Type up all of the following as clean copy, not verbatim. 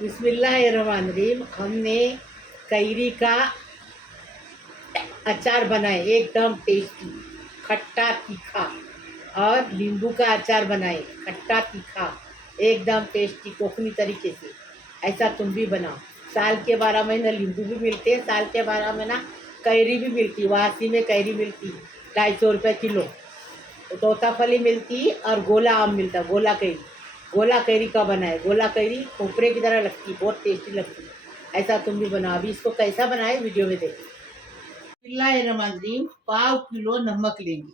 बिस्मिल्लाहिर्रहमानिर्रहीम। हमने कैरी का अचार बनाए, एकदम टेस्टी, खट्टा तीखा। और नींबू का अचार बनाए, खट्टा तीखा, एकदम टेस्टी कोकनी तरीके से। ऐसा तुम भी बनाओ। साल के 12 महीने नींबू भी मिलते हैं, साल के 12 महीना कैरी भी मिलती, वासी में कैरी मिलती 250 रुपये किलो। तोताफली मिलती और गोला आम मिलता, गोला कैरी। गोला कैरी का बनाए, गोला कैरी खोपरे की तरह लगती, बहुत टेस्टी लगती। ऐसा तुम भी बनाओ। अभी इसको कैसा बनाए वीडियो में देखो। बिस्मिल्लाहिर्रहमानिर्रहीम। 1/4 किलो नमक लेंगे।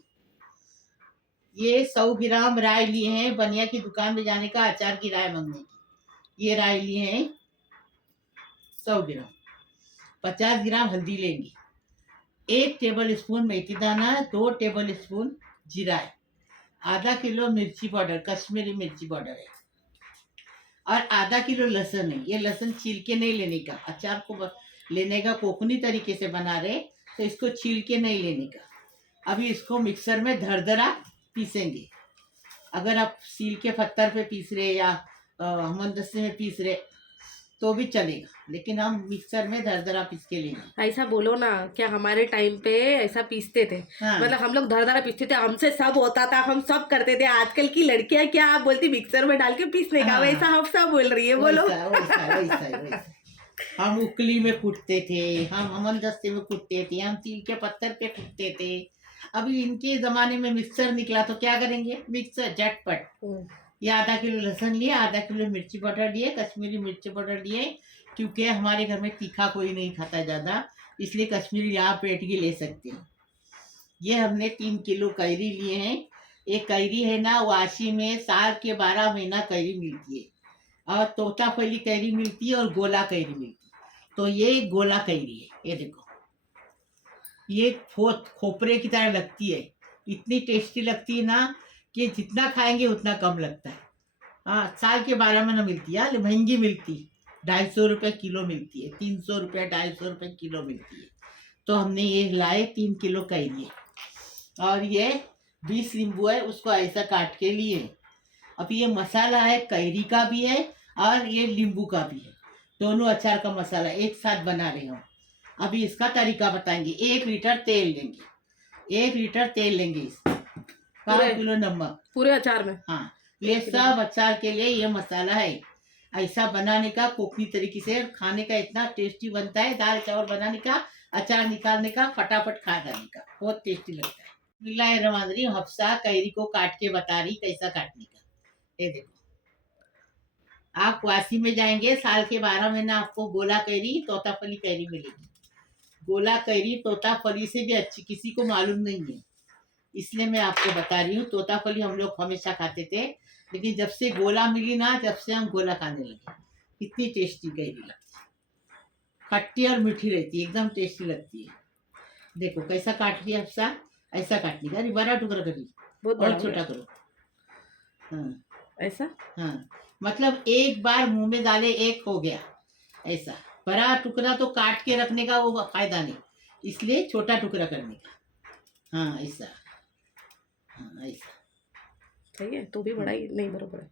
ये 100 ग्राम राई लिए हैं, बनिया की दुकान में जाने का अचार की राय मांगने की। ये राई लिए हैं 100 ग्राम। 50 ग्राम हल्दी लेंगे। 1 टेबल स्पून मेथी दाना, 2 टेबल स्पून जीरा है। आधा किलो मिर्ची पाउडर, कश्मीरी मिर्ची पाउडर है। और आधा किलो लहसुन है। ये लहसुन छील के नहीं लेने का, अचार को लेने का कोकनी तरीके से बना रहे तो इसको छील के नहीं लेने का। अभी इसको मिक्सर में दरदरा पीसेंगे। अगर आप सील के पत्थर पे पीस रहे या हमदस्ते में पीस रहे तो भी चलेगा, लेकिन हम मिक्सर में दरदरा पीस के लेंगे। ऐसा बोलो ना, क्या हमारे टाइम पे ऐसा पीसते थे? हाँ। मतलब हम लोग दरदरा पीसते थे, हमसे सब होता था, हम सब करते थे। आजकल की लड़कियां क्या आप बोलती मिक्सर में डाल के पीसने का, हाँ। वैसा हम सब बोल रही है। बोलो वैसा वैसा वैसा वैसा। हम उकली में कूटते थे, हम हमदस्ते में कूटते थे, हम तिल के पत्थर पे कूटते थे। अभी इनके जमाने में मिक्सर निकला तो क्या करेंगे, मिक्सर झटपट। ये आधा किलो लहसुन लिए, आधा किलो मिर्ची पाउडर लिए, कश्मीरी मिर्ची पाउडर लिए, क्योंकि हमारे घर में तीखा कोई नहीं खाता ज़्यादा, इसलिए कश्मीरी आप पेट की ले सकते हैं। ये हमने 3 किलो कैरी लिए हैं। एक कैरी है ना, वाशी में साल के 12 महीना कैरी मिलती है, और तोताफली कैरी मिलती है और गोला कैरी मिलती है। तो ये गोला कैरी है, ये देखो, ये खोपरे की तरह लगती है, इतनी टेस्टी लगती है ना कि जितना खाएंगे उतना कम लगता है। हाँ, साल के 12 महीना मिलती है, महंगी मिलती, 250 रुपये किलो मिलती है, 300 रुपये 250 रुपये किलो मिलती है। तो हमने ये लाए 3 किलो कैरी है, और ये 20 नींबू है, उसको ऐसा काट के लिए। अब ये मसाला है, कैरी का भी है और ये नींबू का भी है, दोनों अचार का मसाला एक साथ बना रहे हम। अभी इसका तरीका बताएंगे। 1 लीटर तेल लेंगे, 1 लीटर तेल लेंगे, इस 1/4 किलो नमक पूरे अचार में। हाँ, ये सब अचार के लिए ये मसाला है। ऐसा बनाने का कोकनी तरीके से खाने का इतना टेस्टी बनता है, दाल चावल बनाने का, अचार निकालने का, फटाफट खा जाने का, बहुत टेस्टी लगता है। बिस्मिल्लाहिर्रहमानिर्रहीम। हफ्सा कैरी को काट के बता रही कैसा काटने का। ये देखो, आप वासी में जाएंगे, साल के 12 महीना आपको गोला कैरी तोताफली कैरी मिलेगी। गोला कैरी तोताफली से भी अच्छी किसी को मालूम नहीं है, इसलिए मैं आपको बता रही हूँ। तोताफली हम लोग हमेशा खाते थे, लेकिन जब से गोला मिली ना, जब से हम गोला खाने लगे। इतनी टेस्टी कैरी लगती है, खट्टी और मीठी रहती है, एकदम टेस्टी लगती है। देखो कैसा काट लिया हफ्सा, ऐसा काटने का, अरे बड़ा टुकड़ा करी बहुत और बड़ा छोटा करो। हाँ ऐसा। हाँ, मतलब एक बार मुंह में डाले एक हो गया। ऐसा बड़ा टुकड़ा तो काट के रखने का वो फायदा नहीं, इसलिए छोटा टुकड़ा करने का। हाँ ऐसा, हाँ ऐसा। सही है, तो भी बड़ा ही नहीं बराबर है।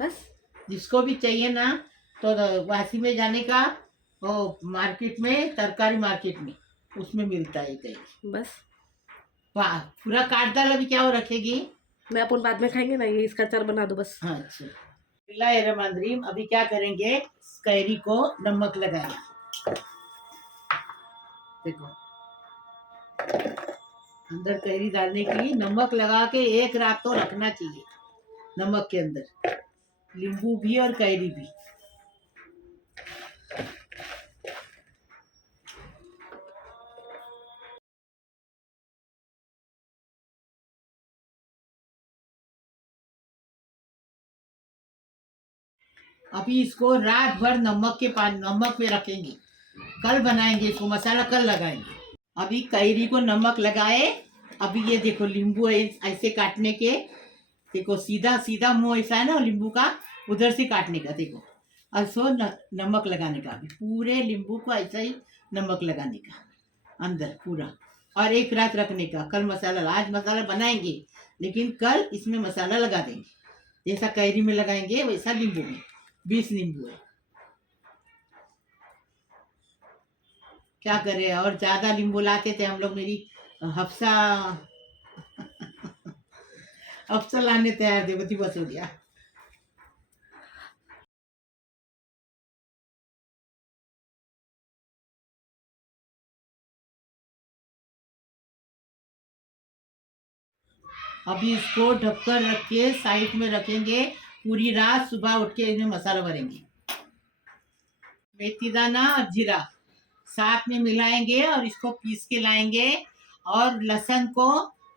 बस जिसको भी चाहिए ना, तो वासी में जाने का, वो मार्केट में, तरकारी मार्केट में, उसमें मिलता है कहीं। बस वाह, पूरा काट डाल, अभी क्या वो रखेगी। मैं अपन बाद में खाएंगे ना, ये इसका अचार बना दो बस। हाँ अच्छा। बिस्मिल्लाहिर्रहमानिर्रहीम। अभी क्या करेंगे, कैरी को नमक लगाएंगे। देखो, अंदर कैरी डालने के लिए नमक लगा के 1 रात तो रखना चाहिए, नमक के अंदर, नींबू भी और कैरी भी। अभी इसको रात भर नमक में रखेंगे, कल बनाएंगे इसको, मसाला कल लगाएंगे। अभी कैरी को नमक लगाए। अभी ये देखो नींबू है, ऐसे काटने के, देखो सीधा सीधा मुंह ऐसा है ना नींबू का, उधर से काटने का, देखो। और सो नमक लगाने का, अभी पूरे नींबू को ऐसा ही नमक लगाने का, अंदर पूरा और एक रात रखने का। कल मसाला, आज मसाला बनाएंगे लेकिन कल इसमें मसाला लगा देंगे। जैसा कैरी में लगाएंगे वैसा नींबू में। 20 नींबू है। क्या करें, और ज्यादा नींबू लाते थे हम लोग। मेरी हफ्सा हफ्सा लाने तैयार थे, बती बस हो गया। अभी इसको ढककर रख के साइड में रखेंगे पूरी रात। सुबह उठ के इसमें मसाला भरेंगे। मेथी दाना और जीरा साथ में मिलाएंगे और इसको पीस के लाएंगे। और लहसुन को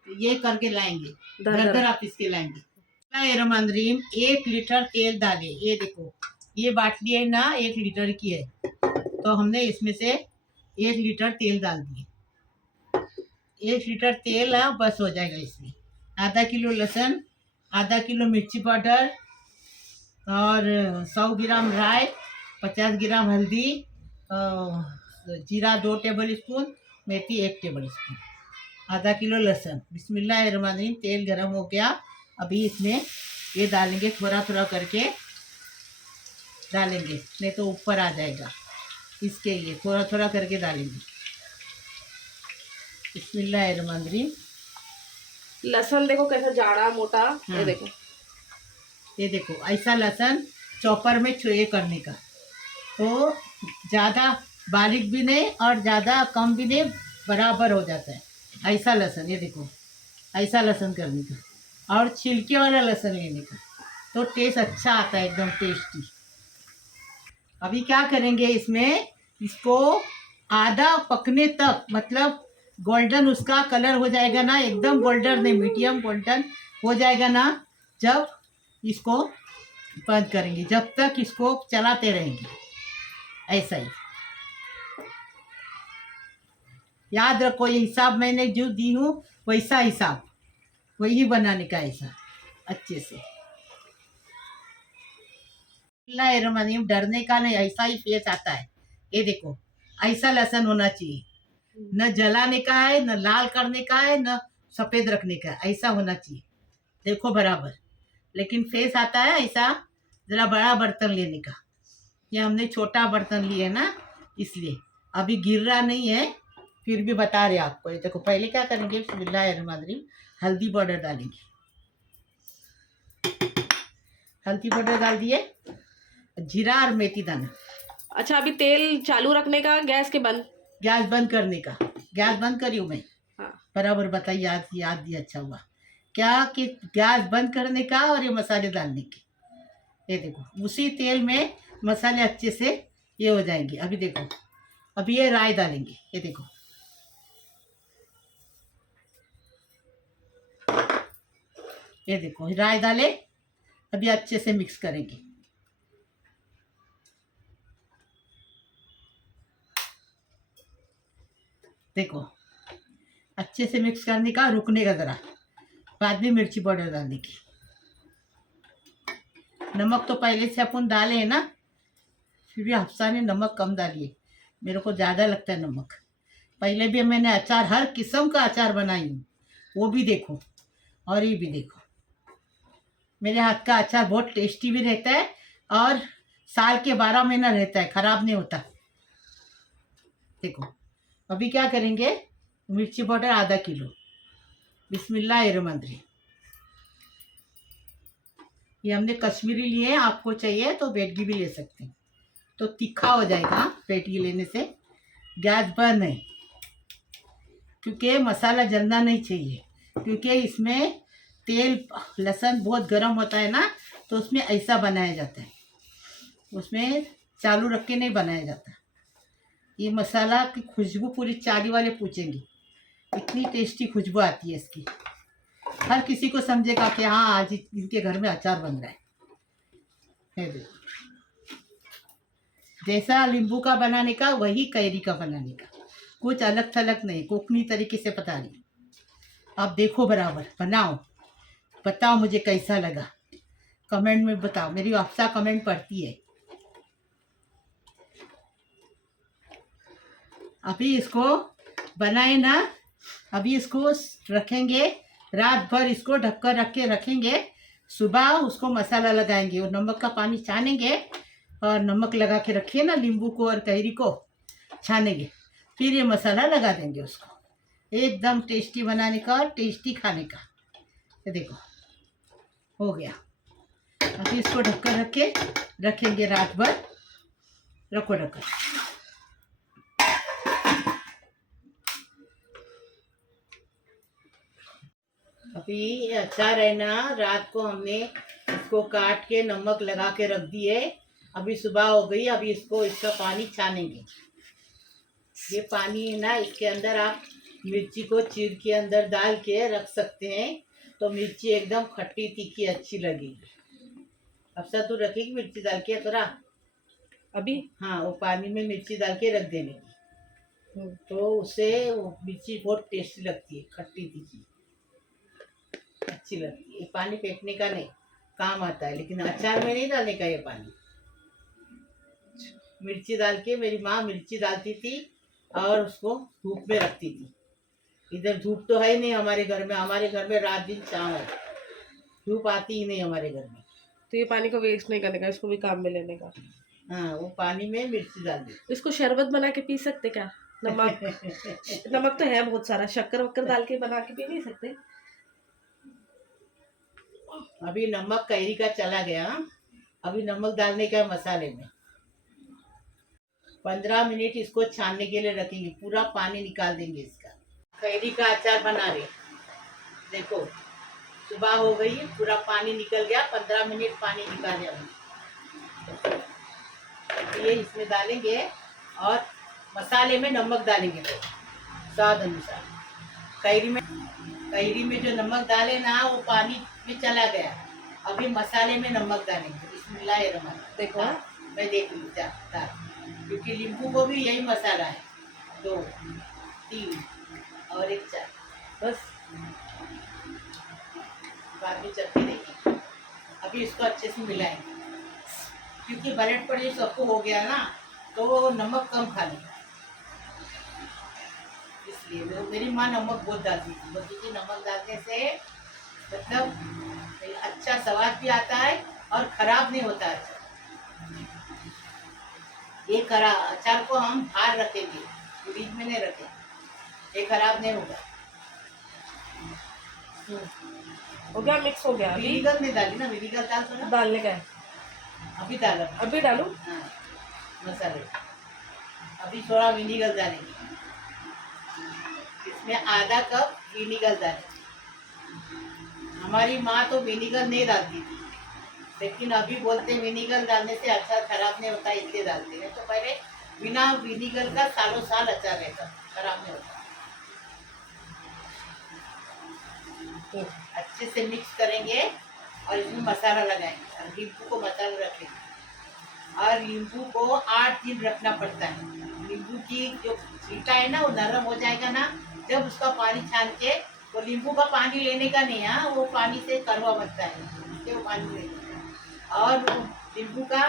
ये करके लाएंगे, दरदरा पीस के लाएंगे। रमंदरीम 1 लीटर तेल डाले। ये देखो, ये बाटली है ना 1 लीटर की है, तो हमने इसमें से 1 लीटर तेल डाल दिए। 1 लीटर तेल बस हो जाएगा इसमें। आधा किलो लहसुन, आधा किलो मिर्ची पाउडर और 100 ग्राम राई, 50 ग्राम हल्दी, जीरा 2 टेबल स्पून, मेथी 1 टेबल स्पून, आधा किलो लहसुन। बिस्मिल्लाहिर्रहमानिर्रहीम। तेल गरम हो गया। अभी इसमें ये डालेंगे, थोड़ा थोड़ा करके डालेंगे, नहीं तो ऊपर आ जाएगा। इसके लिए थोड़ा थोड़ा करके डालेंगे। बिस्मिल्लाहिर्रहमानिर्रहीम। लहसुन देखो कैसा जाड़ा मोटा। हाँ। ये देखो ऐसा लहसुन चॉपर में ये करने का। तो ज़्यादा बारीक भी नहीं और ज़्यादा कम भी नहीं, बराबर हो जाता है ऐसा लहसुन। ये देखो, ऐसा लहसुन करने का। और छिलके वाला लहसुन लेने का, तो टेस्ट अच्छा आता है, एकदम टेस्टी। अभी क्या करेंगे इसमें, इसको आधा पकने तक, मतलब गोल्डन उसका कलर हो जाएगा ना, एकदम गोल्डन नहीं, मीडियम गोल्डन हो जाएगा ना, जब इसको बंद करेंगे। जब तक इसको चलाते रहेंगे ऐसा ही। याद रखो, ये हिसाब मैंने जो दी हूँ वैसा हिसाब, वही बनाने का ऐसा अच्छे से। रमनीम डरने का नहीं, ऐसा ही फेस आता है। ये देखो, ऐसा लहसुन होना चाहिए। न जलाने का है, न लाल करने का है, न सफेद रखने का है, ऐसा होना चाहिए। देखो बराबर। लेकिन फेस आता है ऐसा। जरा बड़ा बर्तन लेने का। ये हमने छोटा बर्तन लिए ना, इसलिए अभी गिर रहा नहीं है, फिर भी बता रहे आपको। ये देखो, पहले क्या करेंगे, बिस्मिल्लाहिर्रहमानिर्रहीम, हल्दी पाउडर डालेंगे। हल्दी पाउडर डाल दिए, जीरा और मेथी दाना। अच्छा, अभी तेल चालू रखने का, गैस के बंद, गैस बंद करने का। गैस बंद करी हूँ मैं। हाँ। बराबर बताइए, याद दिया, अच्छा हुआ क्या कि गैस बंद करने का और ये मसाले डालने के। ये देखो, उसी तेल में मसाले अच्छे से ये हो जाएंगे। अभी देखो, अभी ये राई डालेंगे। ये देखो, ये देखो राई डाले। अभी अच्छे से मिक्स करेंगे। देखो, अच्छे से मिक्स करने का, रुकने का जरा, बाद में मिर्ची पाउडर डालने की। नमक तो पहले से अपन डाले हैं ना, फिर भी हफ्सा ने नमक कम डालिए, मेरे को ज़्यादा लगता है नमक। पहले भी मैंने अचार, हर किस्म का अचार बनाई हूँ, वो भी देखो और ये भी देखो। मेरे हाथ का अचार बहुत टेस्टी भी रहता है और साल के 12 महीना रहता है, खराब नहीं होता। देखो, अभी क्या करेंगे, मिर्ची पाउडर आधा किलो। बिस्मिल्लाहिर्रहमानिर्रहीम। ये हमने कश्मीरी लिए हैं, आपको चाहिए तो बेडगी भी ले सकते हैं, तो तीखा हो जाएगा बेडगी लेने से। गैस बंद है, क्योंकि मसाला जलना नहीं चाहिए, क्योंकि इसमें तेल लहसुन बहुत गर्म होता है ना, तो उसमें ऐसा बनाया जाता है, उसमें चालू रख के नहीं बनाया जाता। ये मसाला की खुशबू पूरी चाली वाले पूछेंगे, इतनी टेस्टी खुशबू आती है इसकी। हर किसी को समझेगा कि हाँ, आज इनके घर में अचार बन रहा है। देखो, जैसा नींबू का बनाने का वही कैरी का बनाने का, कुछ अलग थलग नहीं, कोकनी तरीके से बता रही। आप देखो बराबर, बनाओ, बताओ मुझे कैसा लगा, कमेंट में बताओ। मेरी अफ्सा कमेंट पढ़ती है। अभी इसको बनाए ना अभी इसको रखेंगे रात भर, इसको ढककर रख के रखेंगे। सुबह उसको मसाला लगाएंगे और नमक का पानी छानेंगे, और नमक लगा के रखिए ना, नींबू को और कैरी को छानेंगे, फिर ये मसाला लगा देंगे उसको। एकदम टेस्टी बनाने का और टेस्टी खाने का। ये देखो हो गया। अभी इसको ढककर रख के रखेंगे रात भर। रखो ढककर। अभी अचार है ना, रात को हमने इसको काट के नमक लगा के रख दिए। अभी सुबह हो गई, अभी इसका पानी छानेंगे। ये पानी है ना, इसके अंदर आप मिर्ची को चीर के अंदर डाल के रख सकते हैं, तो मिर्ची एकदम खट्टी तीखी अच्छी लगेगी। अब सब तू रखेगी मिर्ची डाल के थोड़ा अभी? हाँ, वो पानी में मिर्ची डाल के रख देने की, तो उससे वो मिर्ची बहुत टेस्टी लगती है, खट्टी तीखी अच्छी लगती है। ये पानी फेंकने का नहीं, काम आता है, लेकिन अचार में नहीं डालने का ये पानी। मिर्ची डाल के, मेरी माँ मिर्ची डालती थी और उसको धूप में रखती थी। इधर धूप तो है नहीं हमारे घर में, हमारे घर में रात दिन छाँव है, धूप आती ही नहीं हमारे घर में। तो ये पानी को वेस्ट नहीं करने का, इसको भी काम में लेने का। हाँ, वो पानी में मिर्ची डाल दी। इसको शरबत बना के पी सकते क्या? नमक नमक तो है बहुत सारा, शक्कर वक्कर डाल के बना के पी नहीं सकते? अभी नमक कैरी का चला गया, अभी नमक डालने का मसाले में। 15 मिनट इसको छानने के लिए रखेंगे, पूरा पानी निकाल देंगे इसका। कैरी का अचार बना रहे, देखो सुबह हो गई, पूरा पानी निकल गया, 15 मिनट पानी निकाले हमने। ये इसमें डालेंगे और मसाले में नमक डालेंगे स्वाद अनुसार। कैरी में जो नमक डाले ना, वो पानी में चला गया। अभी मसाले में नमक डालेंगे। बिस्मिल्लाहिर्रहमानिर्रहीम। देखो मैं देख लूँ डाल, क्योंकि नींबू को भी यही मसाला है। 2 3 और 1 4, बस बाद में चटनी देंगे। अभी इसको अच्छे से मिलाएंगे, क्योंकि ब्लड पर ये सबको हो गया ना, तो वो नमक कम खा लेगा, इसलिए मेरी माँ नमक बहुत डालती थी। बोलती थी नमक डालने से मतलब अच्छा स्वाद भी आता है और खराब नहीं होता है। ये अचार को हम बाहर रखेंगे, फ्रिज में नहीं रखेंगे, ये खराब नहीं होगा। हो गया, मिक्स हो गया। अभी विनीगर नहीं डाली ना, विनीगर डाल दो ना। डालने का है, अभी डालो। अभी डालूं? हाँ, मसाले अभी थोड़ा विनीगर डालेंगे, इसमें आधा कप विनीगर डालेंगे। हमारी माँ तो विनीगर नहीं डालती थी, लेकिन अभी बोलते विनीगर डालने से अचार खराब नहीं होता, इसलिए डालते हैं। तो पहले बिना विनीगर का सालों साल अचार रहता, खराब नहीं होता। तो अच्छे से मिक्स करेंगे और इसमें मसाला लगाएंगे और नींबू को मसाला रखेंगे। और नींबू को 8 दिन रखना पड़ता है। नींबू की जो छिलका है ना, वो नरम हो जाएगा ना, जब उसका पानी छान के, वो नींबू का पानी लेने का नहीं है, वो पानी से कड़वा बनता है, वो पानी लेने का। और नींबू का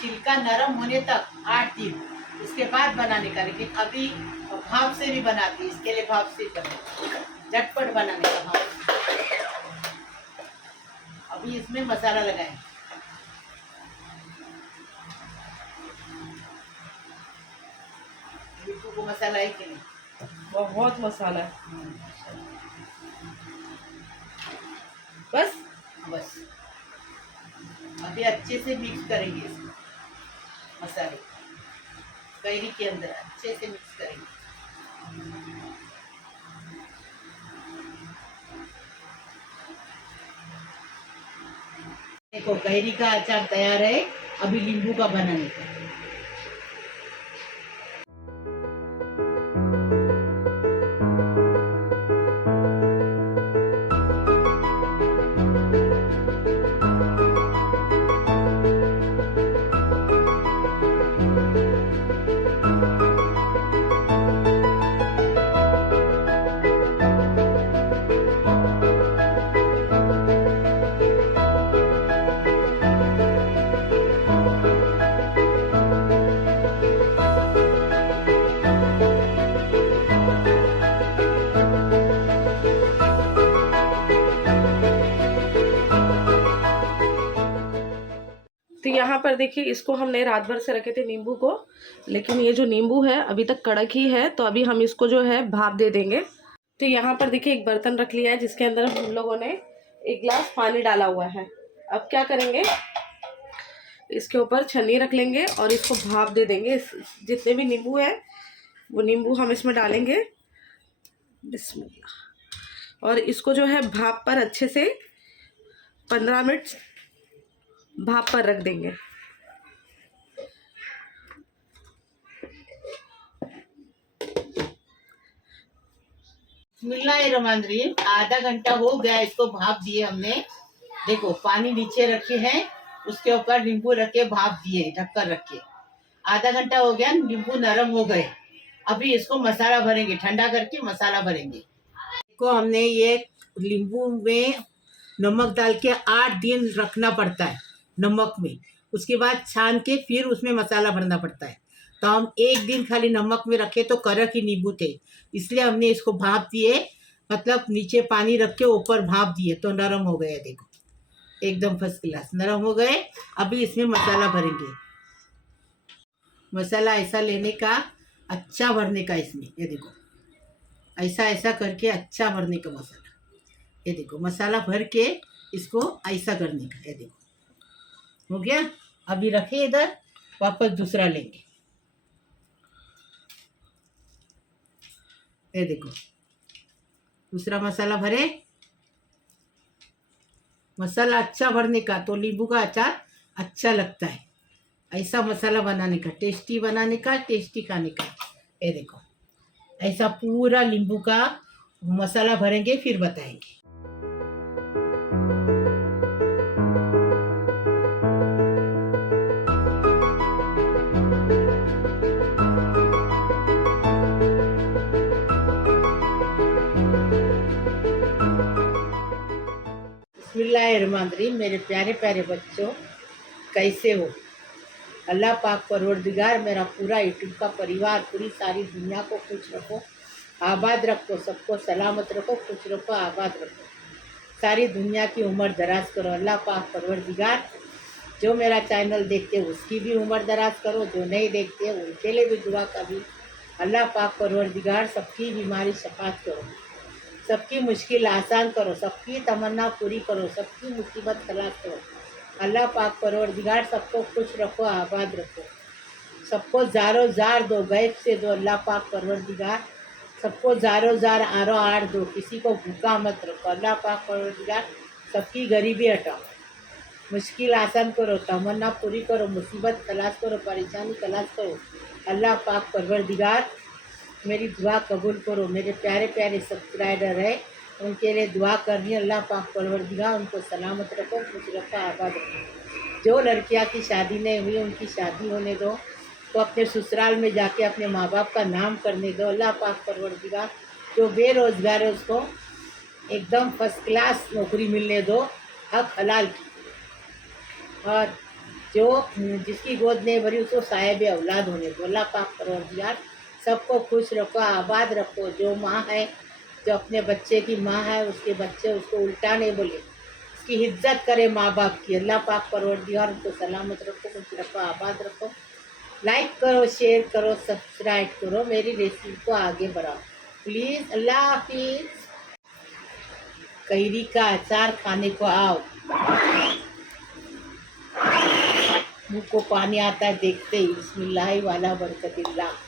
छिलका नरम होने तक 8 दिन, उसके बाद बनाने का। लेकिन अभी भाप से भी बनाती, इसके लिए भाप से झटपट बनाने का भाप। अभी इसमें मसाला लगाएंगे। नींबू को मसाला है कि नहीं? बहुत मसाला है। बस बस अभी अच्छे से मिक्स करेंगे इसको, मसाले कैरी के अंदर अच्छे से मिक्स करेंगे। देखो कैरी का अचार तैयार है, अभी नींबू का बनाने का। तो यहाँ पर देखिए, इसको हमने रात भर से रखे थे नींबू को, लेकिन ये जो नींबू है अभी तक कड़क ही है, तो अभी हम इसको जो है भाप दे देंगे। तो यहाँ पर देखिए एक बर्तन रख लिया है जिसके अंदर हम लोगों ने 1 गिलास पानी डाला हुआ है। अब क्या करेंगे, इसके ऊपर छन्नी रख लेंगे और इसको भाप दे देंगे। जितने भी नींबू है वो नींबू हम इसमें डालेंगे, बिस्मिल्लाह। और इसको जो है भाप पर अच्छे से 15 मिनट भाप पर रख देंगे। बिस्मिल्लाहिर्रहमानिर्रहीम। आधा घंटा हो गया इसको भाप दिए हमने। देखो पानी नीचे रखे हैं, उसके ऊपर नींबू रख के भाप दिए, ढक्कन रख के। आधा घंटा हो गया, नींबू नरम हो गए। अभी इसको मसाला भरेंगे, ठंडा करके मसाला भरेंगे। इसको हमने ये नींबू में नमक डाल के 8 दिन रखना पड़ता है नमक में। उसके बाद छान के फिर उसमें मसाला भरना पड़ता है। तो हम 1 दिन खाली नमक में रखे तो कड़क ही नींबू थे, इसलिए हमने इसको भाप दिए। मतलब नीचे पानी रख के ऊपर भाप दिए तो नरम हो गया। देखो एकदम फर्स्ट क्लास नरम हो गए। अभी इसमें मसाला भरेंगे। मसाला ऐसा लेने का, अच्छा भरने का इसमें। ये देखो ऐसा ऐसा करके अच्छा भरने का मसाला। ये देखो मसाला भर के इसको ऐसा करने का। ये देखो हो गया। अभी रखे इधर, वापस दूसरा लेंगे। ये देखो दूसरा मसाला भरे। मसाला अच्छा भरने का तो नींबू का अचार अच्छा लगता है। ऐसा मसाला बनाने का, टेस्टी बनाने का, टेस्टी खाने का। ये देखो ऐसा पूरा नींबू का मसाला भरेंगे, फिर बताएंगे। बिस्मिल्लाहिर्रहमानिर्रहीम। मेरे प्यारे प्यारे बच्चों, कैसे हो? अल्लाह पाक परवरदिगार मेरा पूरा यूट्यूब का परिवार, पूरी सारी दुनिया को खुश रखो, आबाद रखो, सबको सलामत रखो, खुश रखो, आबाद रखो। सारी दुनिया की उम्र दराज करो अल्लाह पाक परवरदिगार। जो मेरा चैनल देखते उसकी भी उम्र दराज करो, जो नहीं देखते उनके लिए भी दुआ कभी। अल्लाह पाक परवरदिगार सबकी बीमारी शफात करो, सबकी मुश्किल आसान करो, सबकी तमन्ना पूरी करो, सबकी मुसीबत खलास करो। अल्लाह पाक परवरदिगार सबको खुश रखो, आबाद रखो, सबको ज़ारो ज़ार दो, गैब से दो। अल्लाह पाक परवरदिगार सबको ज़ारो ज़ार आरो आड़ दो, किसी को भूखा मत रखो। अल्लाह पाक परवरदिगार सबकी गरीबी हटाओ, मुश्किल आसान करो, तमन्ना पूरी करो, मुसीबत खलास करो, परेशानी खलास करो। अल्लाह पाक परवरदिगार मेरी दुआ कबूल करो। मेरे प्यारे प्यारे सब्सक्राइबर है, उनके लिए दुआ करनी। अल्लाह पाक परवरदिगार उनको सलामत रखो, खुश रखो, आबाद रखो। जो लड़कियां की शादी नहीं हुई उनकी शादी होने दो, तो अपने ससुराल में जाके अपने माँ बाप का नाम करने दो। अल्लाह पाक परवरदिगार जो बेरोज़गार है उसको एकदम फर्स्ट क्लास नौकरी मिलने दो, हक हलाल की। और जो जिसकी गोद नहीं भरी उसको साहिब औलाद होने दो। अल्लाह पाक परवरदिगार सबको खुश रखो, आबाद रखो। जो माँ है, जो अपने बच्चे की माँ है, उसके बच्चे उसको उल्टा नहीं बोले, उसकी इज्जत करे माँ बाप की। अल्लाह पाक परवरदिगार उनको सलामत रखो, खुश रखो, आबाद रखो। लाइक करो, शेयर करो, सब्सक्राइब करो, मेरी रेसिपी को आगे बढ़ाओ प्लीज़। अल्लाह हाफिज़। कैरी का अचार खाने को आओ। मुँह को पानी आता है देखते ही। बिस्मिल्लाह वाला बरकतिल्लाह।